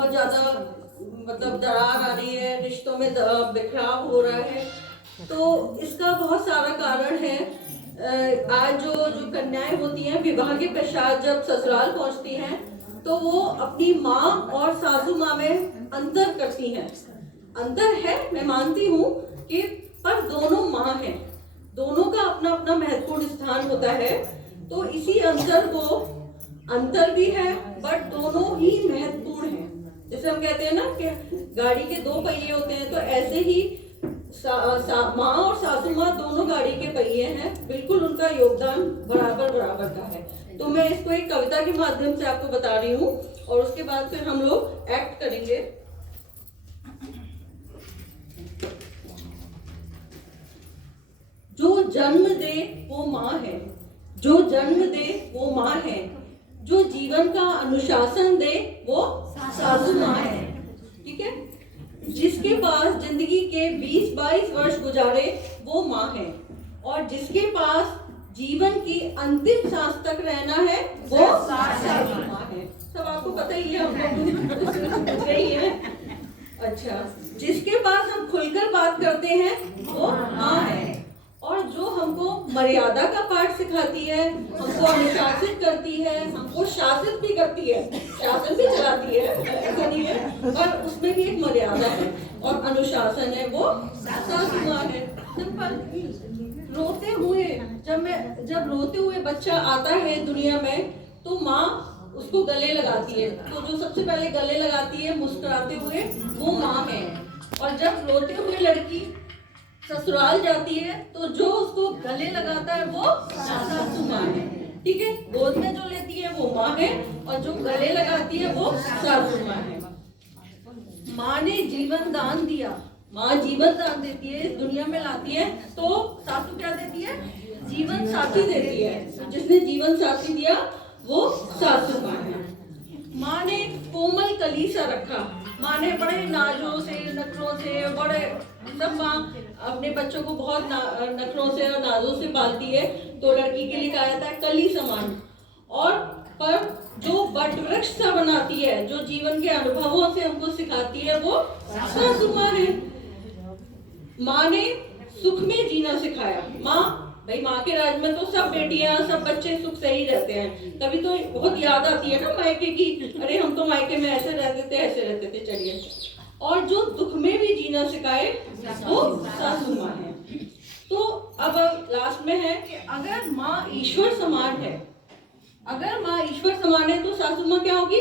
बहुत ज्यादा मतलब दरार आ रही है, रिश्तों में बिखराव हो रहा है। तो इसका बहुत सारा कारण है। आज जो जो कन्याएं होती हैं विवाह के पश्चात जब ससुराल पहुंचती हैं तो वो अपनी माँ और सासू माँ में अंतर करती हैं। अंतर है, मैं मानती हूँ कि पर दोनों माँ हैं, दोनों का अपना अपना महत्वपूर्ण स्थान होता है। तो इसी अंतर भी है बट दोनों ही महत्वपूर्ण हैं। जैसे हम कहते हैं ना कि गाड़ी के दो पहिए होते हैं, तो ऐसे ही माँ और सासू माँ दोनों गाड़ी के पहिए हैं, बिल्कुल उनका योगदान बराबर बराबर का है। तो मैं इसको एक कविता के माध्यम से आपको बता रही हूँ और उसके बाद फिर हम लोग एक्ट करेंगे। जो जन्म दे वो माँ है, जो जन्म दे वो माँ है, जो जीवन का अनुशासन दे वो सासू माँ है। ठीक है, जिसके पास जिंदगी के 20-22 वर्ष गुजारे वो माँ है, और जिसके पास जीवन की अंतिम सांस तक रहना है वो सासू माँ है। सब आपको पता ही है, हम लोग गई है। अच्छा, जिसके पास हम खुलकर बात करते हैं वो माँ है, और जो हमको मर्यादा का पाठ सिखाती है, हमको अनुशासित करती है, हमको शासित भी करती है, शासन भी चलाती है, ऐसा नहीं है, पर उसमें भी एक मर्यादा है और अनुशासन है, वो सासू माँ है। सिंपल। रोते हुए जब रोते हुए बच्चा आता है दुनिया में तो माँ उसको गले लगाती है, तो जो सबसे पहले गले लगाती है मुस्कुराते हुए वो माँ है। और जब रोते हुए लड़की ससुराल जाती है तो जो उसको गले लगाता है वो सासू माँ है। ठीक है, गोद में जो लेती है वो माँ है और जो गले लगाती है वो सासू माँ है। माँ ने जीवन दान दिया, माँ जीवन दान देती है, इस दुनिया में लाती है, तो सासू क्या देती है? जीवन साथी देती है। तो जिसने जीवन साथी दिया वो सासू माँ है। माँ ने कोमल कली सा रखा, माँ ने बड़े नाजों से नखरों से बड़े सब माँ अपने बच्चों को बहुत नखरों से और नाजों से पालती है। तो लड़की के लिए कहा जाता है कली समान। और पर जो वट वृक्ष सा बनाती है, जो जीवन के अनुभवों से हमको सिखाती है वो सासू माँ है। माँ ने सुख में जीना सिखाया। भाई माँ के राज में तो सब बेटियां सब बच्चे सुख से ही रहते हैं, तभी तो बहुत याद आती है ना मायके की, अरे हम तो मायके में ऐसे रहते थे ऐसे रहते थे। चलिए, और जो दुख में भी जीना सिखाए वो सासू माँ है। तो अब लास्ट में है कि अगर माँ ईश्वर समान है, अगर माँ ईश्वर समान है तो सासू माँ क्या होगी?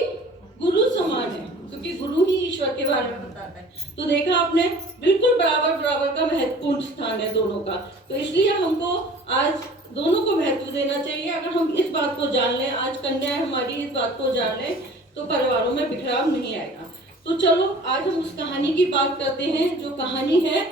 गुरु समान है, क्योंकि गुरु ही ईश्वर के बारे में बताता है। तो देखा आपने, बिल्कुल बराबर बराबर का महत्वपूर्ण स्थान है दोनों का। तो इसलिए हमको आज दोनों को महत्व देना चाहिए। अगर हम इस बात को जान लें, आज कन्याएं हमारी इस बात को जान लें, तो परिवारों में बिखराव नहीं आएगा। तो चलो आज हम उस कहानी की बात करते हैं, जो कहानी है